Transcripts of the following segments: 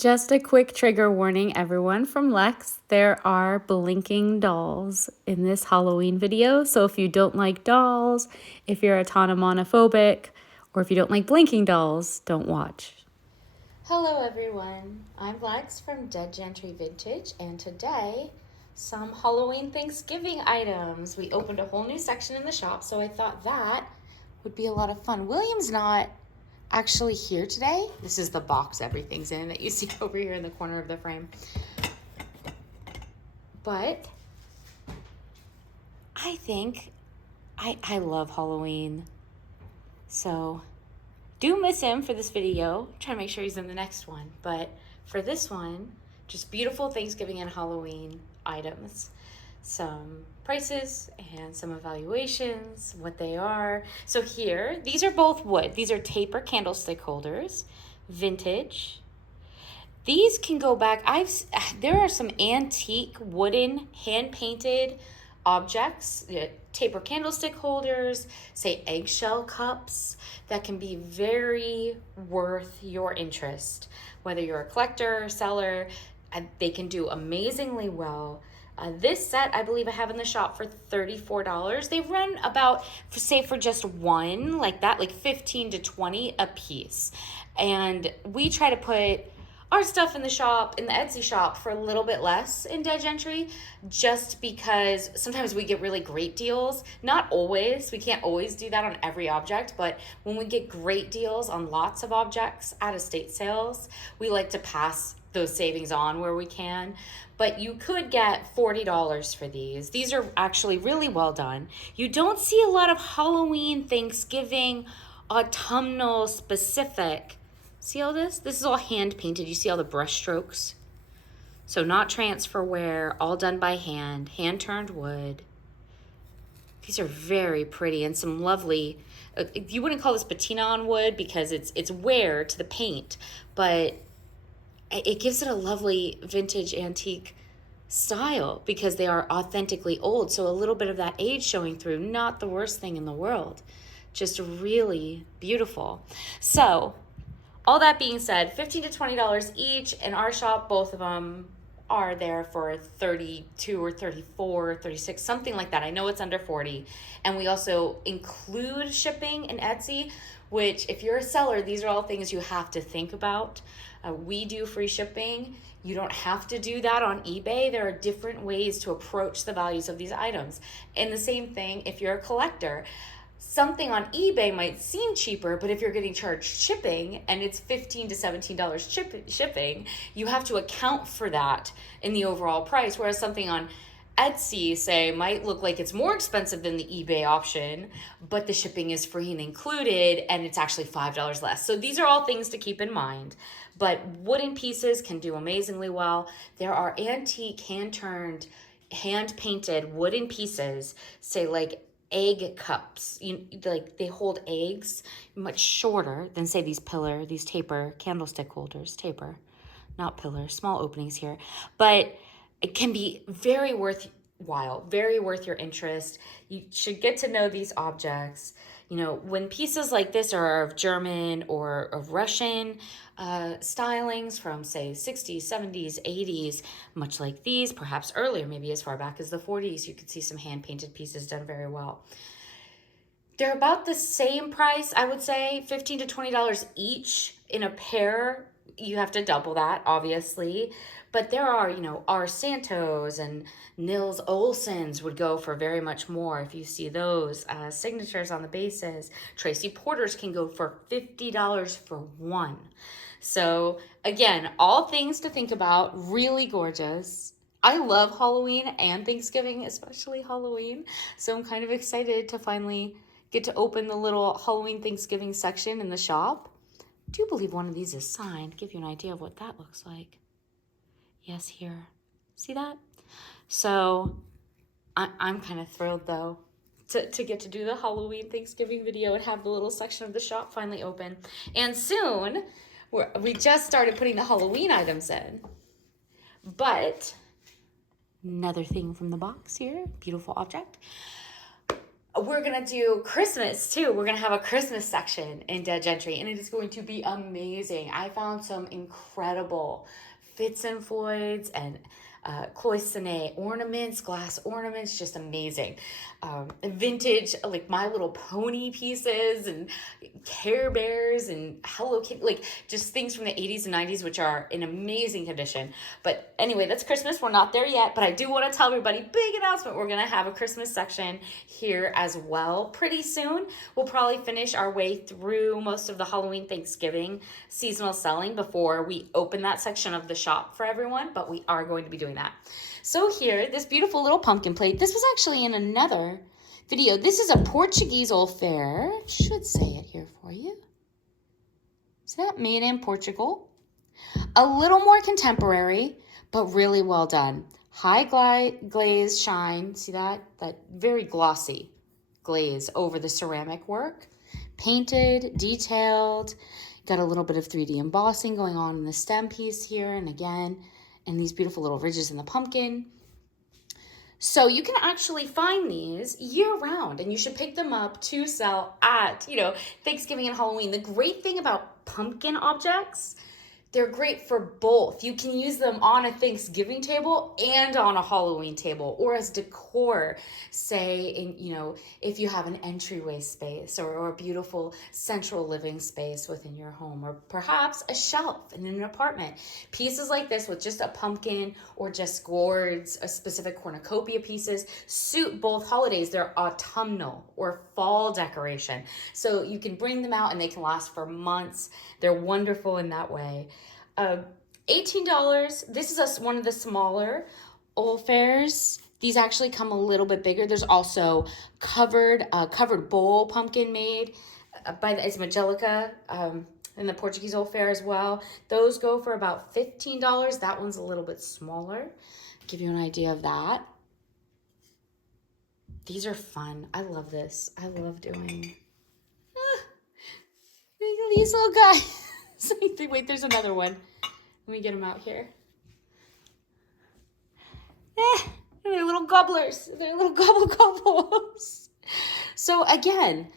Just a quick trigger warning, everyone, from Lex. There are blinking dolls in this Halloween video. So if you don't like dolls, if you're autonomonophobic, or if you don't like blinking dolls, don't watch. Hello everyone, I'm Lex from Dead Gentry Vintage, and today, some Halloween Thanksgiving items. We opened a whole new section in the shop, so I thought that would be a lot of fun. William's not actually here today. This is the box everything's in that you see over here in the corner of the frame. But I think I love Halloween, so do miss him for this video. Try to make sure he's in the next one. But for this one, just beautiful Thanksgiving and Halloween items. Some prices and some evaluations, what they are. So here, these are both wood. These are taper candlestick holders, vintage. These can go back. There are some antique wooden hand-painted objects, taper candlestick holders, say eggshell cups, that can be very worth your interest. Whether you're a collector or seller, they can do amazingly well. This set, I believe I have in the shop for $34. They run about, say for just one like that, like 15 to 20 a piece. And we try to put our stuff in the shop, in the Etsy shop, for a little bit less in Dead Gentry, just because sometimes we get really great deals. Not always. We can't always do that on every object, but when we get great deals on lots of objects at estate sales, we like to pass those savings on where we can. But you could get $40 for these. These are actually really well done. You don't see a lot of Halloween, Thanksgiving, autumnal specific. See all this? This is all hand painted. You see all the brush strokes? So not transfer wear, all done by hand turned wood. These are very pretty and some lovely, you wouldn't call this patina on wood because it's wear to the paint, but it gives it a lovely vintage antique style because they are authentically old. So a little bit of that age showing through, not the worst thing in the world. Just really beautiful. So all that being said, $15 to $20 each. In our shop, both of them are there for 32 or 34, 36, something like that. I know it's under 40. And we also include shipping in Etsy, which if you're a seller, these are all things you have to think about. We do free shipping. You don't have to do that on eBay. There are different ways to approach the values of these items. And the same thing if you're a collector. Something on eBay might seem cheaper, but if you're getting charged shipping and it's $15 to $17 shipping, you have to account for that in the overall price. Whereas something on Etsy, say, might look like it's more expensive than the eBay option, but the shipping is free and included, and it's actually $5 less. So these are all things to keep in mind. But wooden pieces can do amazingly well. There are antique, hand-turned, hand-painted wooden pieces, say like egg cups, like they hold eggs, much shorter than say these taper candlestick holders, taper, not pillars, small openings here, but it can be very worthwhile, very worth your interest. You should get to know these objects. When pieces like this are of German or of Russian stylings from, say, 60s, 70s, 80s, much like these, perhaps earlier, maybe as far back as the 40s, you could see some hand-painted pieces done very well. They're about the same price, I would say, $15 to $20 each in a pair. You have to double that, obviously. But there are, our Santos and Nils Olsons would go for very much more if you see those. Signatures on the bases. Tracy Porters can go for $50 for one. So, again, all things to think about. Really gorgeous. I love Halloween and Thanksgiving, especially Halloween. So I'm kind of excited to finally get to open the little Halloween Thanksgiving section in the shop. I do believe one of these is signed. Give you an idea of what that looks like. Yes, here. See that? So I'm kind of thrilled, though, to get to do the Halloween Thanksgiving video and have the little section of the shop finally open. And soon, we just started putting the Halloween items in. But another thing from the box here, beautiful object. we're gonna do Christmas too. We're gonna have a Christmas section in Dead Gentry, and it is going to be amazing. I found some incredible Fitz and Floyds and cloisonne ornaments, glass ornaments, just amazing. Vintage, like My Little Pony pieces and Care Bears and Hello Kitty, like just things from the 80s and 90s, which are in amazing condition. But anyway, that's Christmas. We're not there yet, but I do want to tell everybody, big announcement. We're going to have a Christmas section here as well pretty soon. We'll probably finish our way through most of the Halloween, Thanksgiving seasonal selling before we open that section of the shop for everyone, but we are going to be doing that. So here, this beautiful little pumpkin plate. This was actually in another video. This is a Portuguese old fair. Should say it here for you. Is that made in Portugal? A little more contemporary, but really well done. High glaze shine. See that? That very glossy glaze over the ceramic work. Painted, detailed. Got a little bit of 3D embossing going on in the stem piece here and again. And these beautiful little ridges in the pumpkin. So you can actually find these year round, and you should pick them up to sell at, Thanksgiving and Halloween. The great thing about pumpkin objects, they're great for both. You can use them on a Thanksgiving table and on a Halloween table, or as decor, say if you have an entryway space or a beautiful central living space within your home, or perhaps a shelf in an apartment. Pieces like this with just a pumpkin or just gourds, a specific cornucopia pieces, suit both holidays. They're autumnal or fall decoration. So you can bring them out and they can last for months. They're wonderful in that way. $18. This is one of the smaller old fairs. These actually come a little bit bigger. There's also covered bowl pumpkin made by it's Magelica in the Portuguese old fair as well. Those go for about $15. That one's a little bit smaller. Give you an idea of that. These are fun. I love this. I love doing these little guys. Wait, there's another one. Let me get them out here. They're little gobblers. They're little gobbles. So again,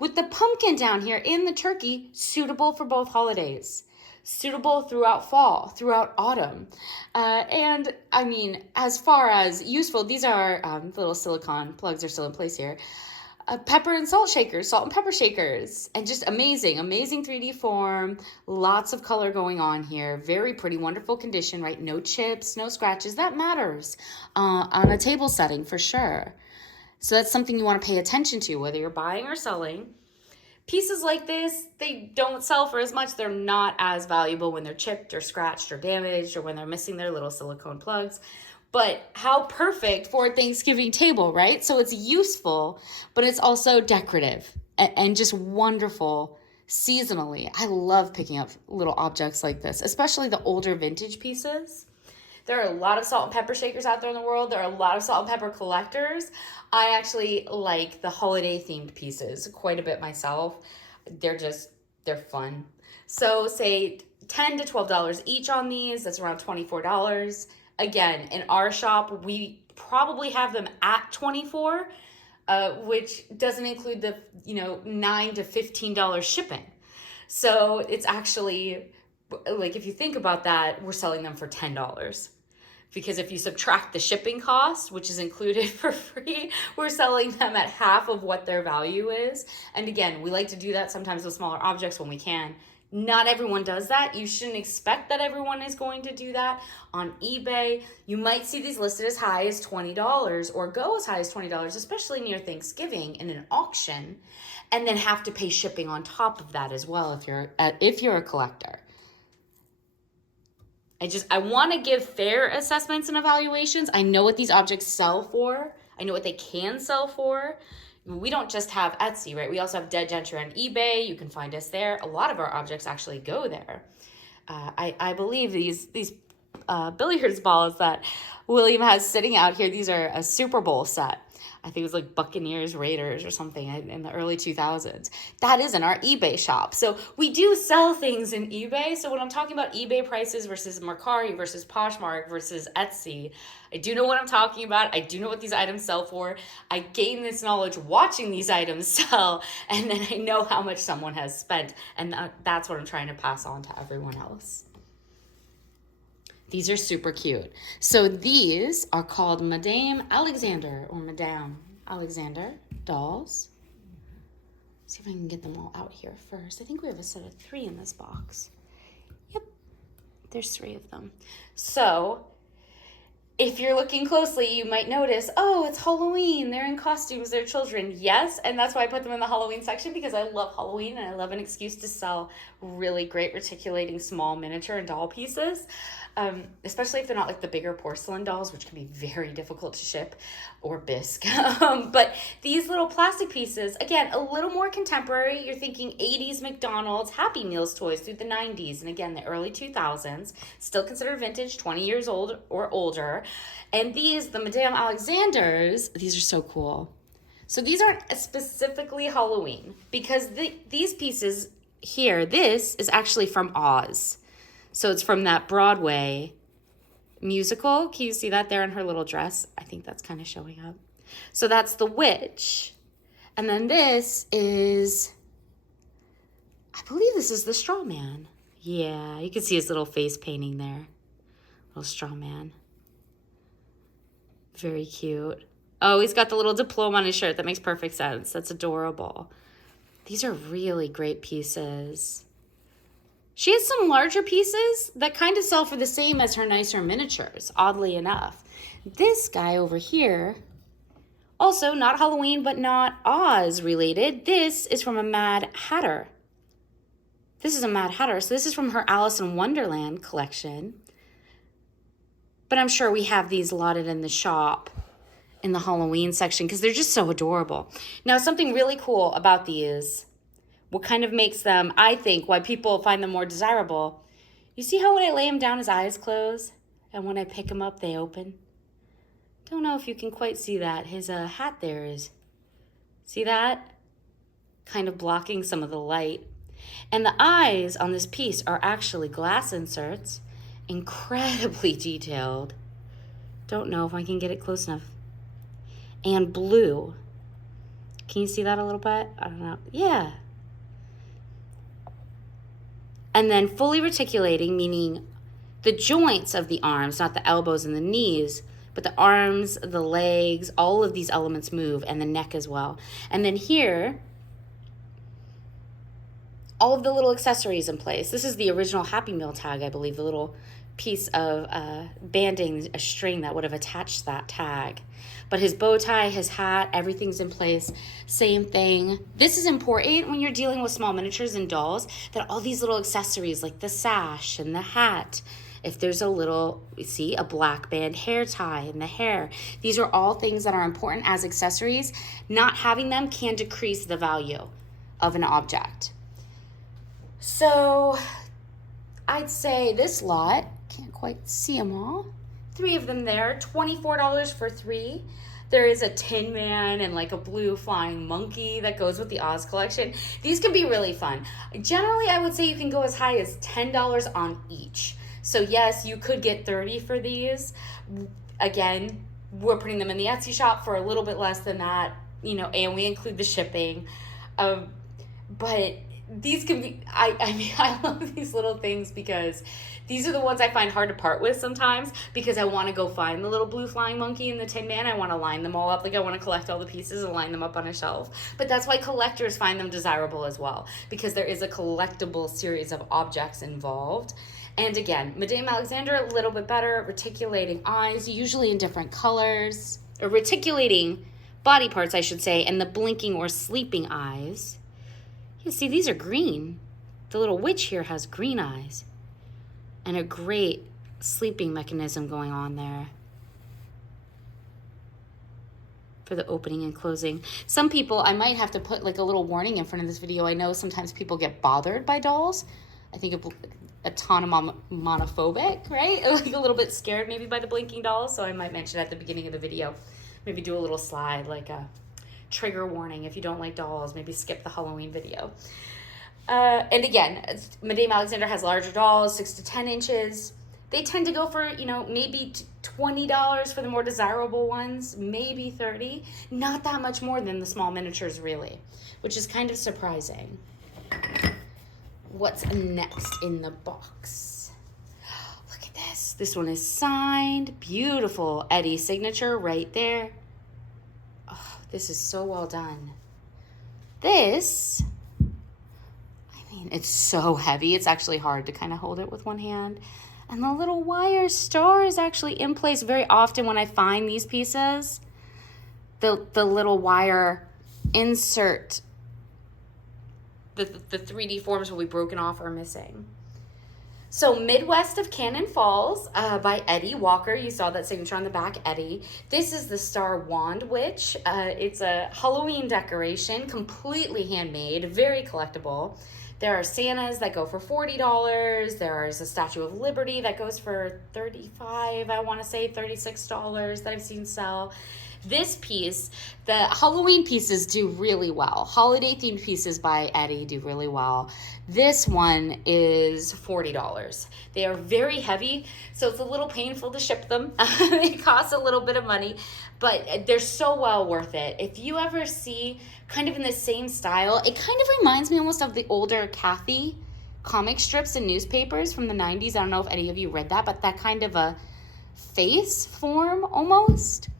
with the pumpkin down here in the turkey, suitable for both holidays. Suitable throughout fall, throughout autumn. And I mean, as far as useful, these are little silicone plugs are still in place here. Pepper and salt shakers, salt and pepper shakers, and just amazing 3D form, lots of color going on here, very pretty, wonderful condition, right? No chips, no scratches, that matters on a table setting for sure. So that's something you want to pay attention to, whether you're buying or selling. Pieces like this, they don't sell for as much. They're not as valuable when they're chipped or scratched or damaged or when they're missing their little silicone plugs. But how perfect for a Thanksgiving table, right? So it's useful, but it's also decorative and just wonderful seasonally. I love picking up little objects like this, especially the older vintage pieces. There are a lot of salt and pepper shakers out there in the world. There are a lot of salt and pepper collectors. I actually like the holiday themed pieces quite a bit myself. They're fun. So say $10 to $12 each on these. That's around $24. Again, in our shop, we probably have them at $24, which doesn't include the $9 to $15 shipping. So it's actually, like, if you think about that, we're selling them for $10. Because if you subtract the shipping cost, which is included for free, we're selling them at half of what their value is. And again, we like to do that sometimes with smaller objects when we can. Not everyone does that. You shouldn't expect that everyone is going to do that. On eBay, you might see these listed as high as $20 or go as high as $20, especially near Thanksgiving in an auction, and then have to pay shipping on top of that as well if you're a collector. I want to give fair assessments and evaluations. I know what these objects sell for. I know what they can sell for. We don't just have Etsy, right? We also have Dead Gentry on eBay. You can find us there. A lot of our objects actually go there. I believe these billiards balls that William has sitting out here. These are a Super Bowl set. I think it was like Buccaneers, Raiders or something in the early 2000s. That is in our eBay shop. So we do sell things in eBay. So when I'm talking about eBay prices versus Mercari versus Poshmark versus Etsy, I do know what I'm talking about. I do know what these items sell for. I gain this knowledge watching these items sell, and then I know how much someone has spent. And that's what I'm trying to pass on to everyone else. These are super cute. So these are called Madame Alexander or Madame Alexander dolls. See if I can get them all out here first. I think we have a set of 3 in this box. Yep, there's 3 of them. So if you're looking closely, you might notice, oh, it's Halloween. They're in costumes. They're children. Yes, and that's why I put them in the Halloween section, because I love Halloween and I love an excuse to sell really great reticulating small miniature and doll pieces, especially if they're not like the bigger porcelain dolls, which can be very difficult to ship, or bisque. But these little plastic pieces, again, a little more contemporary. You're thinking 80s McDonald's Happy Meals toys through the 90s and again the early 2000s, still considered vintage, 20 years old or older. And these, the Madame Alexanders, these are so cool. So these aren't specifically Halloween, because these pieces here, this is actually from Oz. So it's from that Broadway musical. Can you see that there in her little dress? I think that's kind of showing up. So that's the witch. And then this is, I believe this is the straw man. Yeah, you can see his little face painting there. Little straw man. Very cute. Oh, he's got the little diploma on his shirt. That makes perfect sense. That's adorable. These are really great pieces. She has some larger pieces that kind of sell for the same as her nicer miniatures, oddly enough. This guy over here, also not Halloween, but not Oz related. This is from a Mad Hatter. This is a Mad Hatter. So this is from her Alice in Wonderland collection. But I'm sure we have these lotted in the shop in the Halloween section because they're just so adorable. Now, something really cool about these, what kind of makes them, I think, why people find them more desirable. You see how when I lay him down, his eyes close? And when I pick him up, they open? Don't know if you can quite see that. His hat there is, see that? Kind of blocking some of the light. And the eyes on this piece are actually glass inserts, incredibly detailed. Don't know if I can get it close enough. And blue. Can you see that a little bit? I don't know. Yeah. And then fully reticulating, meaning the joints of the arms, not the elbows and the knees, but the arms, the legs, all of these elements move, and the neck as well. And then here, all of the little accessories in place. This is the original Happy Meal tag, I believe, the little piece of banding, a string that would have attached that tag. But his bow tie, his hat, everything's in place. Same thing. This is important when you're dealing with small miniatures and dolls, that all these little accessories like the sash and the hat, if there's a little, you see, a black band hair tie in the hair. These are all things that are important as accessories. Not having them can decrease the value of an object. So I'd say this lot, can't quite see them all. 3 of them there, $24 for 3. There is a Tin Man and like a blue flying monkey that goes with the Oz collection. These can be really fun. Generally, I would say you can go as high as $10 on each. So yes, you could get 30 for these. Again, we're putting them in the Etsy shop for a little bit less than that, you know, and we include the shipping. But these can be, I mean, I love these little things because these are the ones I find hard to part with sometimes, because I want to go find the little blue flying monkey and the Tin Man. I want to line them all up. Like I want to collect all the pieces and line them up on a shelf. But that's why collectors find them desirable as well, because there is a collectible series of objects involved. And again, Madame Alexander, a little bit better, reticulating eyes, usually in different colors, or reticulating body parts, I should say, and the blinking or sleeping eyes. You see, these are green. The little witch here has green eyes and a great sleeping mechanism going on there for the opening and closing. Some people, I might have to put like a little warning in front of this video. I know sometimes people get bothered by dolls. I think autonomophobic, right? Like a little bit scared maybe by the blinking dolls, so I might mention at the beginning of the video. Maybe do a little slide, like a trigger warning if you don't like dolls. Maybe skip the Halloween video. And again, Madame Alexander has larger dolls, 6 to 10 inches. They tend to go for, you know, maybe $20 for the more desirable ones, maybe $30. Not that much more than the small miniatures, really, which is kind of surprising. What's next in the box? Look at this. This one is signed. Beautiful Eddie signature right there. Oh, this is so well done. This, I mean, it's so heavy. It's actually hard to kind of hold it with one hand. And the little wire star is actually in place. Very often when I find these pieces, the little wire insert, the 3D forms will be broken off or missing. So Midwest of Cannon Falls by Eddie Walker. You saw that signature on the back, Eddie. This is the Star Wand Witch. It's a Halloween decoration, completely handmade, very collectible. There are Santas that go for $40. There's a Statue of Liberty that goes for $35, I want to say $36 that I've seen sell. This piece, the Halloween pieces do really well. Holiday themed pieces by Eddie do really well. This one is $40. They are very heavy, so it's a little painful to ship them. It costs a little bit of money, but they're so well worth it. If you ever see kind of in the same style, it kind of reminds me almost of the older Kathy comic strips and newspapers from the 90s. I don't know if any of you read that, but that kind of a face form almost.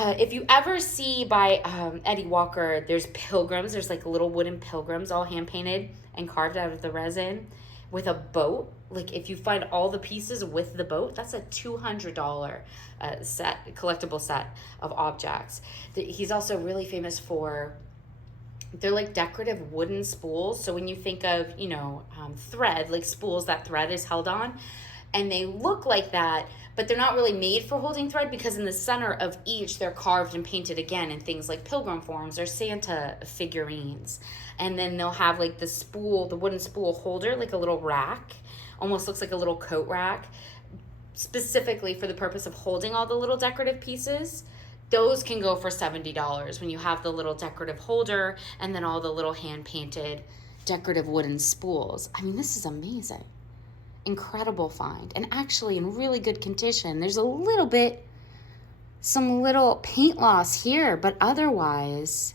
If you ever see by Eddie Walker, there's pilgrims. There's like little wooden pilgrims all hand-painted and carved out of the resin with a boat. Like if you find all the pieces with the boat, that's a $200 collectible set of objects. He's also really famous for, they're like decorative wooden spools. So when you think of, you know, thread, like spools that thread is held on, and they look like that, but they're not really made for holding thread because in the center of each, they're carved and painted again in things like pilgrim forms or Santa figurines. And then they'll have like the spool, the wooden spool holder, like a little rack, almost looks like a little coat rack, specifically for the purpose of holding all the little decorative pieces. Those can go for $70 when you have the little decorative holder and then all the little hand-painted decorative wooden spools. I mean, this is amazing. Incredible find, and actually in really good condition. There's a little bit, some little paint loss here, but otherwise,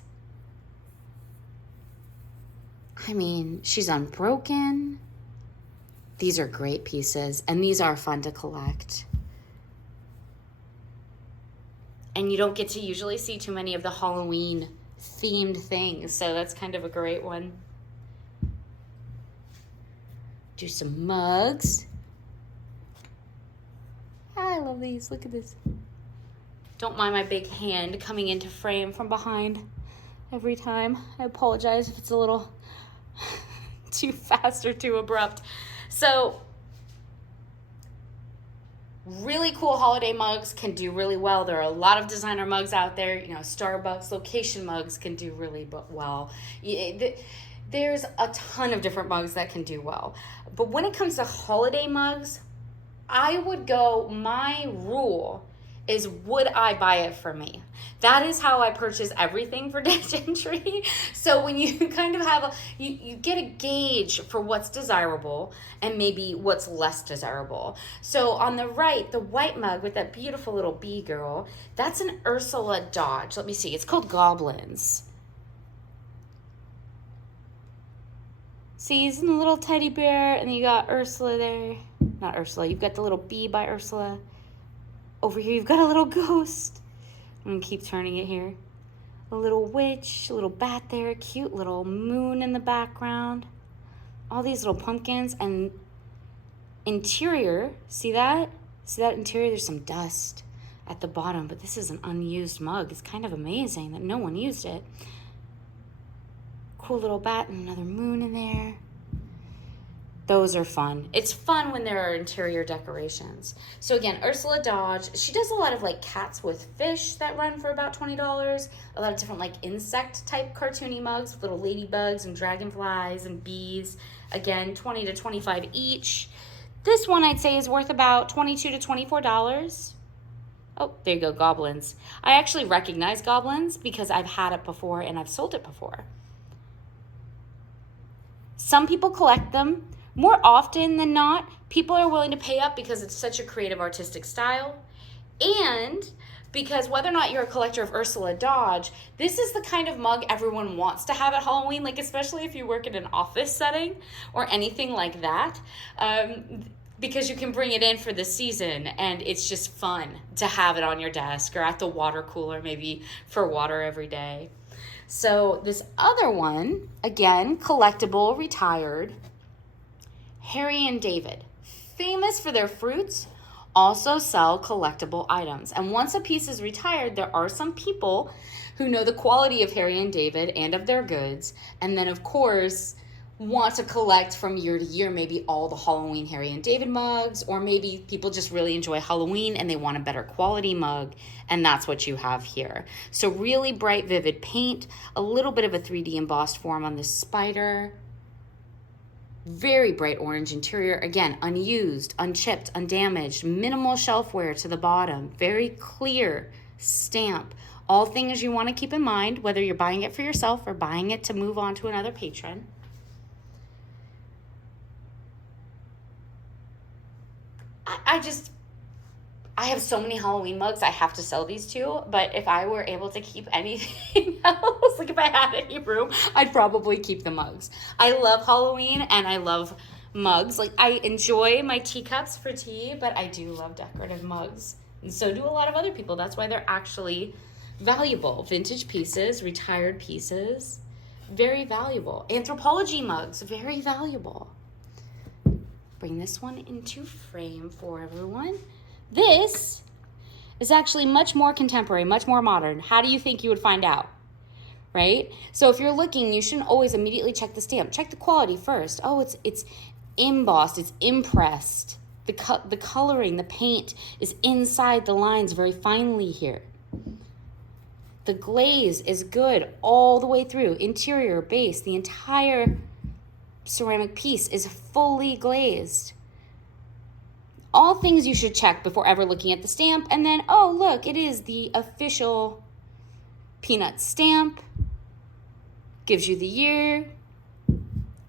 I mean, she's unbroken. These are great pieces, and these are fun to collect. And you don't get to usually see too many of the Halloween themed things, so that's kind of a great one. Do some mugs. I love these. Look at this. Don't mind my big hand coming into frame from behind every time. I apologize if it's a little too fast or too abrupt. So, really cool holiday mugs can do really well. There are a lot of designer mugs out there. You know, Starbucks location mugs can do really well. There's a ton of different mugs that can do well. But when it comes to holiday mugs, I would go, my rule is, would I buy it for me? That is how I purchase everything for Ditch Entry. So when you kind of have, you get a gauge for what's desirable and maybe what's less desirable. So on the right, the white mug with that beautiful little bee girl, that's an Ursula Dodge. Let me see, it's called Goblins. See, he's in a little teddy bear, and then you got Ursula there. Not Ursula, you've got the little bee by Ursula. Over here, you've got a little ghost. I'm gonna keep turning it here. A little witch, a little bat there, cute little moon in the background. All these little pumpkins, and interior, see that? See that interior? There's some dust at the bottom, but this is an unused mug. It's kind of amazing that no one used it. Cool little bat and another moon in there. Those are fun. It's fun when there are interior decorations. So again, Ursula Dodge, she does a lot of like cats with fish that run for about $20. A lot of different like insect type cartoony mugs with little ladybugs and dragonflies and bees. Again, 20 to 25 each. This one I'd say is worth about $22 to $24. Oh, there you go, Goblins. I actually recognize Goblins because I've had it before and I've sold it before. Some people collect them. More often than not, people are willing to pay up because it's such a creative artistic style. And because whether or not you're a collector of Ursula Dodge, this is the kind of mug everyone wants to have at Halloween, like especially if you work in an office setting or anything like that. Because you can bring it in for the season and it's just fun to have it on your desk or at the water cooler, maybe for water every day. So this other one, again, collectible, retired, Harry and David, famous for their fruits, also sell collectible items. And once a piece is retired, there are some people who know the quality of Harry and David and of their goods, and then of course want to collect from year to year, maybe all the Halloween Harry and David mugs, or maybe people just really enjoy Halloween and they want a better quality mug, and that's what you have here. So really bright, vivid paint, a little bit of a 3D embossed form on this spider, very bright orange interior, again, unused, unchipped, undamaged, minimal shelfware to the bottom, very clear stamp. All things you want to keep in mind, whether you're buying it for yourself or buying it to move on to another patron. I have so many Halloween mugs, I have to sell these two, but if I were able to keep anything else, like if I had any room, I'd probably keep the mugs. I love Halloween and I love mugs. Like I enjoy my teacups for tea, but I do love decorative mugs. And so do a lot of other people. That's why they're actually valuable. Vintage pieces, retired pieces, very valuable. Anthropology mugs, very valuable. Bring this one into frame for everyone. This is actually much more contemporary, much more modern. How do you think you would find out? Right? So if you're looking, you shouldn't always immediately check the stamp. Check the quality first. Oh, it's embossed, it's impressed. The coloring, the paint is inside the lines very finely here. The glaze is good all the way through. Interior, base, the entire ceramic piece is fully glazed. All things you should check before ever looking at the stamp. And then, oh, look, it is the official peanut stamp. Gives you the year.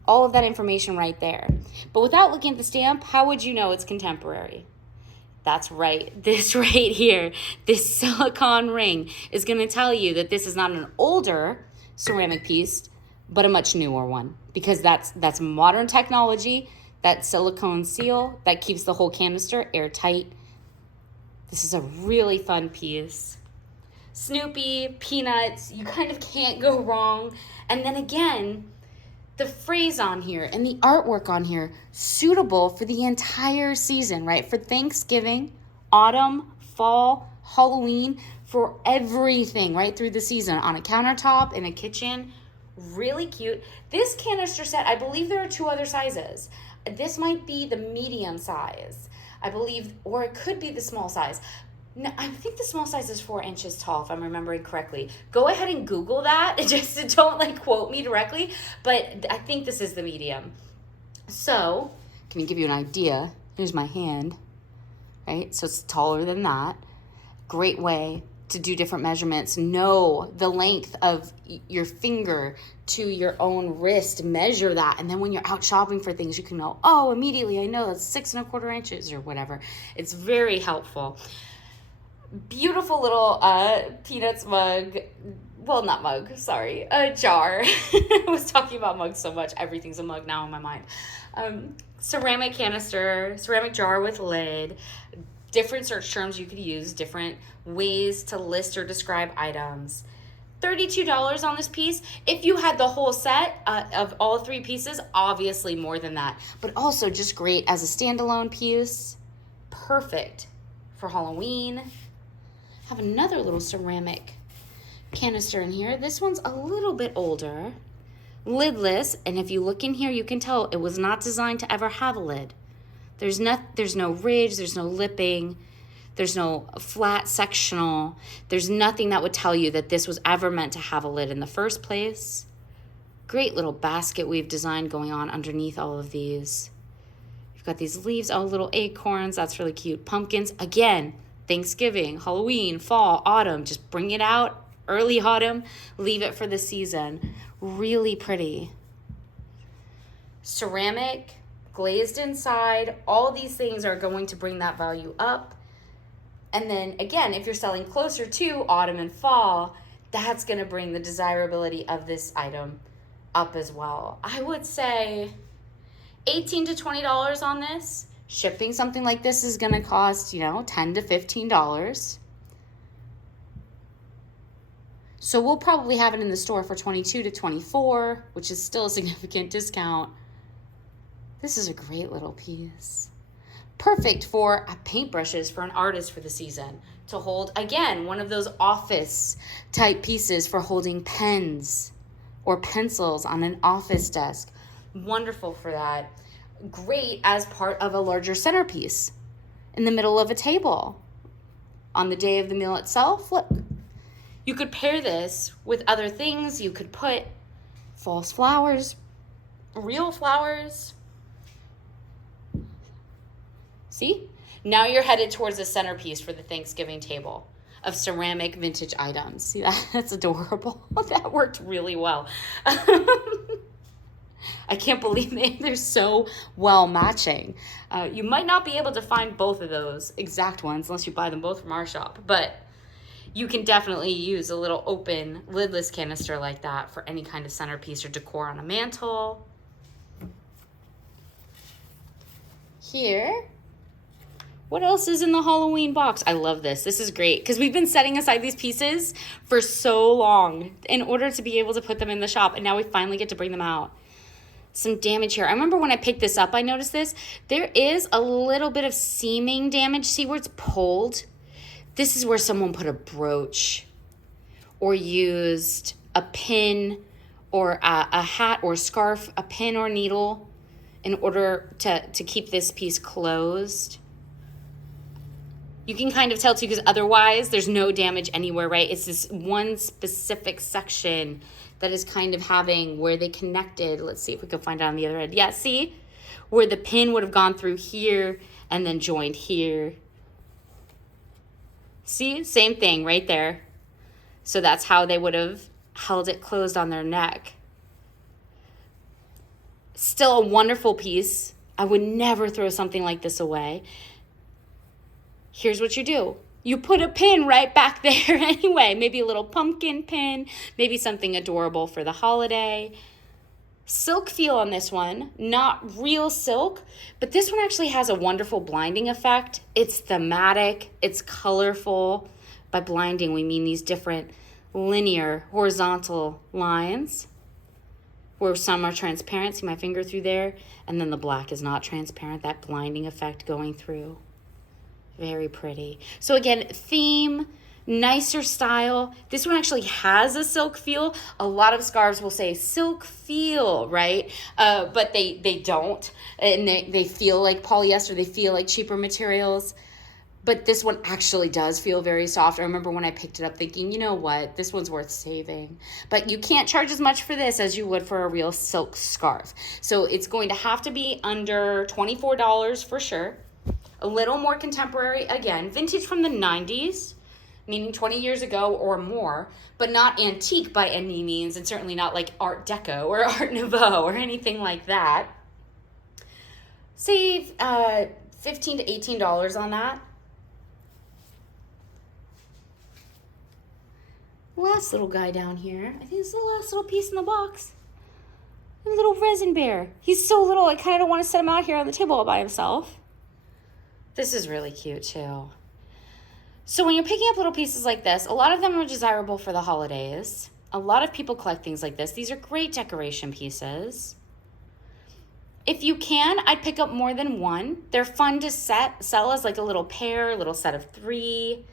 All of that information right there. But without looking at the stamp, how would you know it's contemporary? That's right. This right here, this silicone ring is going to tell you that this is not an older ceramic piece, but a much newer one. Because that's modern technology. That silicone seal that keeps the whole canister airtight. This is a really fun piece. Snoopy, Peanuts, you kind of can't go wrong. And then again, the phrase on here and the artwork on here, suitable for the entire season, right? For Thanksgiving, autumn, fall, Halloween, for everything right through the season. On a countertop, in a kitchen, really cute. This canister set, I believe there are 2 other sizes. This might be the medium size, I believe, or it could be the small size. No, I think the small size is 4 inches tall, if I'm remembering correctly. Go ahead and Google that, just don't like quote me directly, but I think this is the medium. So, can we give you an idea? Here's my hand, right? So it's taller than that. Great way to do different measurements. Know the length of your finger to your own wrist, measure that, and then when you're out shopping for things, you can know, oh, immediately I know that's 6 1/4 inches or whatever. It's very helpful. Beautiful little Peanuts mug. Well, not mug, sorry, a jar. I was talking about mugs so much, everything's a mug now in my mind. Ceramic canister, ceramic jar with lid. Different search terms you could use, different ways to list or describe items. $32 on this piece. If you had the whole set of all 3 pieces, obviously more than that. But also just great as a standalone piece. Perfect for Halloween. Have another little ceramic canister in here. This one's a little bit older. lidless, and if you look in here, you can tell it was not designed to ever have a lid. There's no ridge, there's no lipping, there's no flat sectional. There's nothing that would tell you that this was ever meant to have a lid in the first place. Great little basket we've designed going on underneath all of these. You've got these leaves, oh, little acorns, that's really cute. Pumpkins, again, Thanksgiving, Halloween, fall, autumn, just bring it out, early autumn, leave it for the season. Really pretty. Ceramic, glazed inside, all these things are going to bring that value up. And then again, if you're selling closer to autumn and fall, that's going to bring the desirability of this item up as well. I would say $18 to $20 on this. Shipping something like this is going to cost, $10 to $15. So we'll probably have it in the store for $22 to $24, which is still a significant discount. This is a great little piece. Perfect for paintbrushes for an artist for the season. To hold, again, one of those office type pieces for holding pens or pencils on an office desk. Wonderful for that. Great as part of a larger centerpiece in the middle of a table. On the day of the meal itself, look. You could pair this with other things. You could put false flowers, real flowers. See? Now you're headed towards a centerpiece for the Thanksgiving table of ceramic vintage items. See that? That's adorable. That worked really well. I can't believe they're so well matching. You might not be able to find both of those exact ones unless you buy them both from our shop, but you can definitely use a little open lidless canister like that for any kind of centerpiece or decor on a mantle. Here, what else is in the Halloween box? I love this. This is great because we've been setting aside these pieces for so long in order to be able to put them in the shop, and now we finally get to bring them out. Some damage here. I remember when I picked this up, I noticed this. There is a little bit of seaming damage. See where it's pulled? This is where someone put a brooch or used a pin or a hat or scarf, a pin or needle in order to keep this piece closed. You can kind of tell too because otherwise there's no damage anywhere, right? It's this one specific section that is kind of having where they connected. Let's see if we can find it on the other end. Yeah, see? Where the pin would have gone through here and then joined here. See? Same thing right there. So that's how they would have held it closed on their neck. Still a wonderful piece. I would never throw something like this away. Here's what you do. You put a pin right back there anyway. Maybe a little pumpkin pin. Maybe something adorable for the holiday. Silk feel on this one. Not real silk, but this one actually has a wonderful blinding effect. It's thematic. It's colorful. By blinding, we mean these different linear, horizontal lines where some are transparent. See my finger through there? And then the black is not transparent. That blinding effect going through. Very pretty. So again, theme, nicer style. This one actually has a silk feel. A lot of scarves will say silk feel, right? But they don't. And they feel like polyester. They feel like cheaper materials. But this one actually does feel very soft. I remember when I picked it up thinking, you know what? This one's worth saving. But you can't charge as much for this as you would for a real silk scarf. So it's going to have to be under $24 for sure. A little more contemporary, again, vintage from the 90s, meaning 20 years ago or more, but not antique by any means, and certainly not like Art Deco or Art Nouveau or anything like that. Save $15 to $18 on that. Last little guy down here. I think this is the last little piece in the box. A little Resin Bear. He's so little, I kind of don't want to set him out here on the table all by himself. This is really cute too. So when you're picking up little pieces like this, a lot of them are desirable for the holidays. A lot of people collect things like this. These are great decoration pieces. If you can, I'd pick up more than one. They're fun to sell as like a little pair, a little set of 3.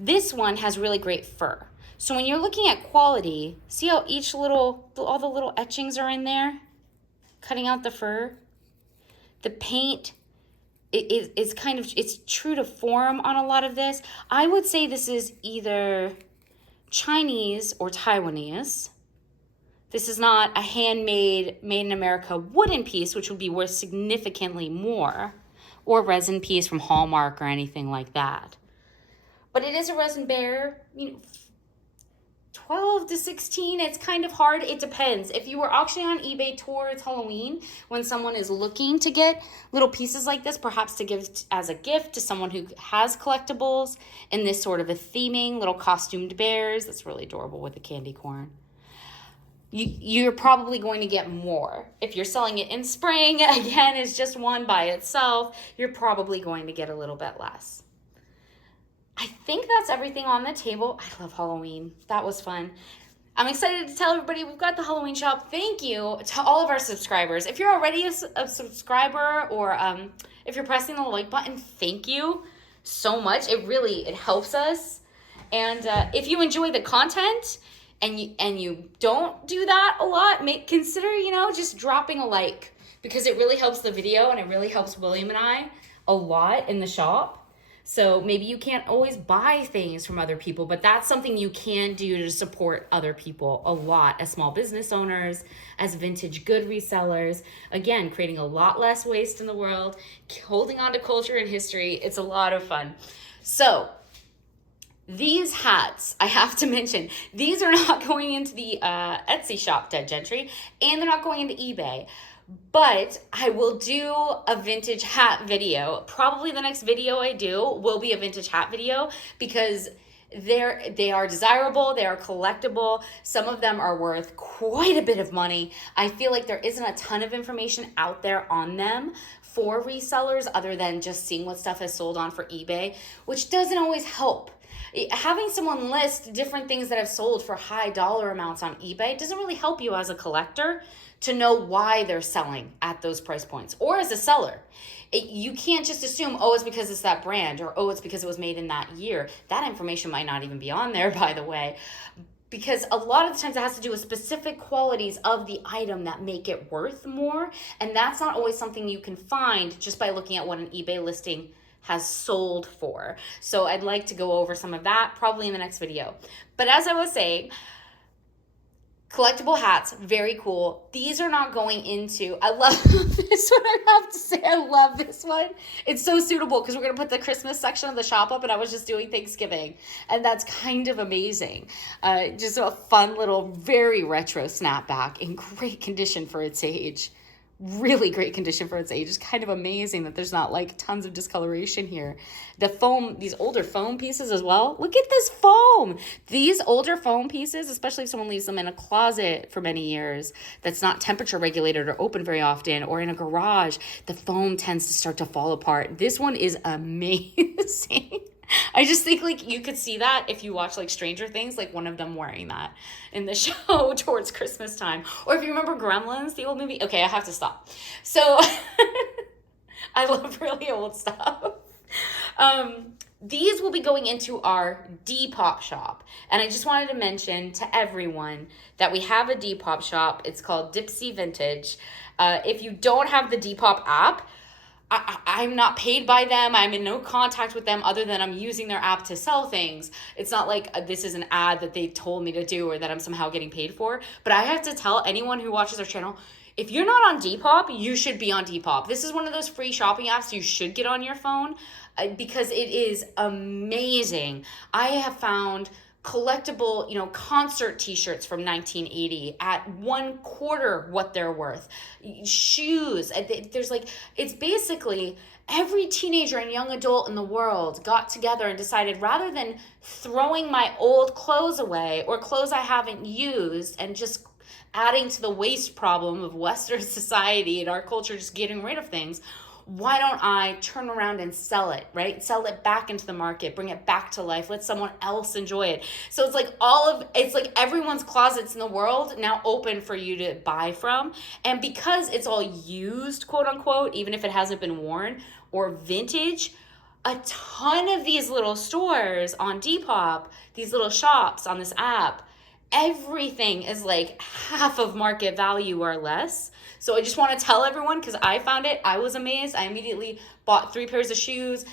This one has really great fur. So when you're looking at quality, see how all the little etchings are in there, cutting out the fur? The paint is kind of, it's true to form on a lot of this. I would say this is either Chinese or Taiwanese. This is not a handmade, made in America wooden piece, which would be worth significantly more, or resin piece from Hallmark or anything like that. But it is a Resin Bear, 12 to 16, it's kind of hard. It depends. If you were auctioning on eBay towards Halloween, when someone is looking to get little pieces like this, perhaps to give as a gift to someone who has collectibles in this sort of a theming, little costumed bears, that's really adorable with the candy corn. You're probably going to get more. If you're selling it in spring, again, it's just one by itself, you're probably going to get a little bit less. I think that's everything on the table. I love Halloween. That was fun. I'm excited to tell everybody we've got the Halloween shop. Thank you to all of our subscribers. If you're already a subscriber, or if you're pressing the like button, thank you so much. It helps us. And if you enjoy the content and you don't do that a lot, consider just dropping a like, because it really helps the video and it really helps William and I a lot in the shop. So maybe you can't always buy things from other people, but that's something you can do to support other people a lot as small business owners, as vintage good resellers. Again, creating a lot less waste in the world, holding on to culture and history. It's a lot of fun. So these hats, I have to mention, these are not going into the Etsy shop, Dead Gentry, and they're not going into eBay. But I will do a vintage hat video. Probably the next video I do will be a vintage hat video, because they are desirable, they are collectible. Some of them are worth quite a bit of money. I feel like there isn't a ton of information out there on them for resellers other than just seeing what stuff has sold on for eBay, which doesn't always help. Having someone list different things that have sold for high dollar amounts on eBay doesn't really help you as a collector to know why they're selling at those price points, or as a seller. You can't just assume, oh, it's because it's that brand, or oh, it's because it was made in that year. That information might not even be on there, by the way, because a lot of the times it has to do with specific qualities of the item that make it worth more, and that's not always something you can find just by looking at what an eBay listing has sold for. So I'd like to go over some of that probably in the next video. But as I was saying, collectible hats, very cool. These are not going into, I love this one, I have to say, I love this one. It's so suitable because we're going to put the Christmas section of the shop up, and I was just doing Thanksgiving, and that's kind of amazing. Just a fun little, very retro snapback in great condition for its age. Really great condition for its age. It's kind of amazing that there's not like tons of discoloration here. The foam, these older foam pieces as well. Look at this foam. These older foam pieces, especially if someone leaves them in a closet for many years that's not temperature regulated or open very often, or in a garage, the foam tends to start to fall apart. This one is amazing. I just think like you could see that if you watch like Stranger Things, like one of them wearing that in the show towards Christmas time. Or if you remember Gremlins, the old movie. Okay, I have to stop. So I love really old stuff. These will be going into our Depop shop. And I just wanted to mention to everyone that we have a Depop shop. It's called Dipsy Vintage. If you don't have the Depop app, I'm not paid by them. I'm in no contact with them other than I'm using their app to sell things. It's not like this is an ad that they told me to do or that I'm somehow getting paid for. But I have to tell anyone who watches our channel, if you're not on Depop, you should be on Depop. This is one of those free shopping apps you should get on your phone because it is amazing. I have found collectible, concert t-shirts from 1980 at 1/4 what they're worth. Shoes, there's like, it's basically every teenager and young adult in the world got together and decided, rather than throwing my old clothes away or clothes I haven't used and just adding to the waste problem of Western society and our culture just getting rid of things, why don't I turn around and sell it, right? Sell it back into the market, bring it back to life, let someone else enjoy it. So it's like everyone's closets in the world now open for you to buy from. And because it's all used, quote unquote, even if it hasn't been worn, or vintage, a ton of these little stores on Depop, these little shops on this app, everything is like half of market value or less. So I just want to tell everyone, because I found it, I was amazed. I immediately bought 3 pairs of shoes,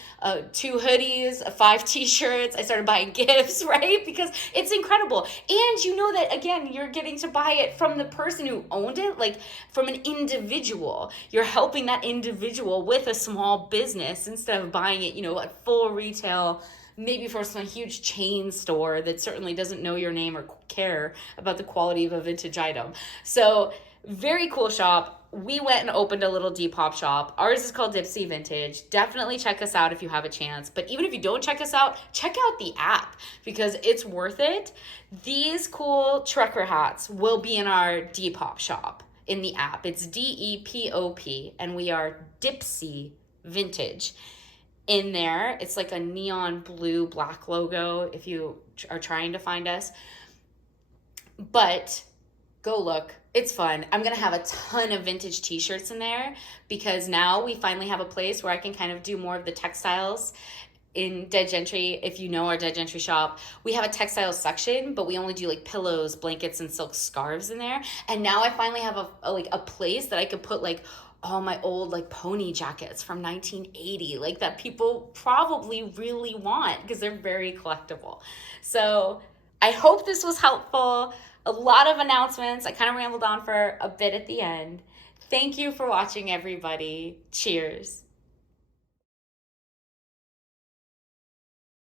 2 hoodies, 5 t-shirts. I started buying gifts, right? Because it's incredible. And you know that, again, you're getting to buy it from the person who owned it, like from an individual. You're helping that individual with a small business instead of buying it, at full retail, maybe for some huge chain store that certainly doesn't know your name or care about the quality of a vintage item. So very cool shop. We went and opened a little Depop shop. Ours is called Dipsy Vintage. Definitely check us out if you have a chance. But even if you don't check us out, check out the app because it's worth it. These cool trucker hats will be in our Depop shop in the app. It's DEPOP, and we are Dipsy Vintage. In there, it's like a neon blue black logo if you are trying to find us. But go look. It's fun. I'm going to have a ton of vintage t-shirts in there because now we finally have a place where I can kind of do more of the textiles. In Dead Gentry, if you know our Dead Gentry shop, we have a textiles section, but we only do like pillows, blankets, and silk scarves in there. And now I finally have a place that I could put like all my old like pony jackets from 1980, like that people probably really want because they're very collectible. So I hope this was helpful. A lot of announcements. I kind of rambled on for a bit at the end. Thank you for watching, everybody. Cheers.